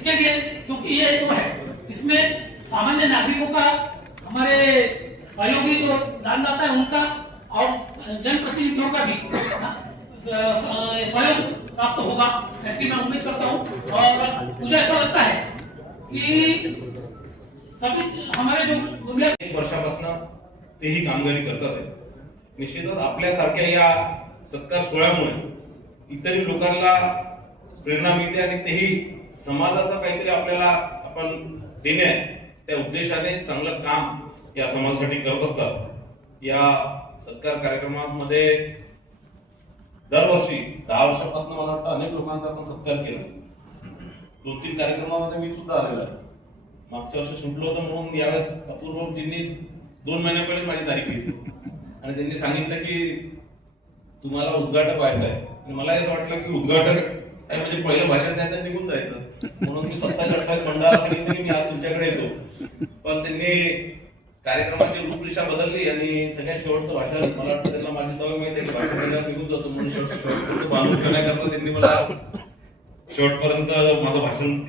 इसके लिए क्योंकि ये जो है इसमें सामान्य नागरिकों का हमारे सहयोगी जो दानदाता है उनका और जनप्रतिनिधियों का भी हाँ, सहयोग प्राप्त होगा ऐसी मैं उम्मीद करता हूँ। और मुझे ऐसा लगता है कि सभी हमारे जो एक वर्षापासून तेही कामगारी करतात आहे. निश्चितच आपल्यासारख्या या सत्कार सोहळ्यामुळे इतरही लोकांना प्रेरणा मिळते आणि तेही समाजाचा काहीतरी आपल्याला आपण देणे त्या उद्देशाने चांगलं काम या समाजासाठी करत असतात. या सत्कार कार्यक्रमामध्ये दरवर्षी दहा वर्षापासून मला वाटतं अनेक लोकांचा आपण सत्कार केला. दोन तीन कार्यक्रमामध्ये मी सुद्धा आलेलो आहे. मागच्या वर्षी सुटलो होतं म्हणून यावेळेस अपूर्वजींनी दोन महिन्या पहिले माझी तारीख घेतली. आणि त्यांनी सांगितलं की तुम्हाला उद्घाटक व्हायचं आहे. मला असं वाटलं की उद्घाटक आहे म्हणजे पहिलं भाषण द्यायचं निघून जायचं. म्हणून मी सत्ताच्या अठ्ठावीस मंडळाला सांगितलं की मी आज तुमच्याकडे येतो. पण त्यांनी कार्यक्रमाची रूपरेषा बदलली आणि सगळ्यात शेवटचं भाषण मला वाटतं त्यांना माझी सवय माहिती आहे भाषण दिल्यावर निघून जातो म्हणून शेवट शेवटचं बांधून त्यांनी मला शेवटपर्यंत माझं भाषण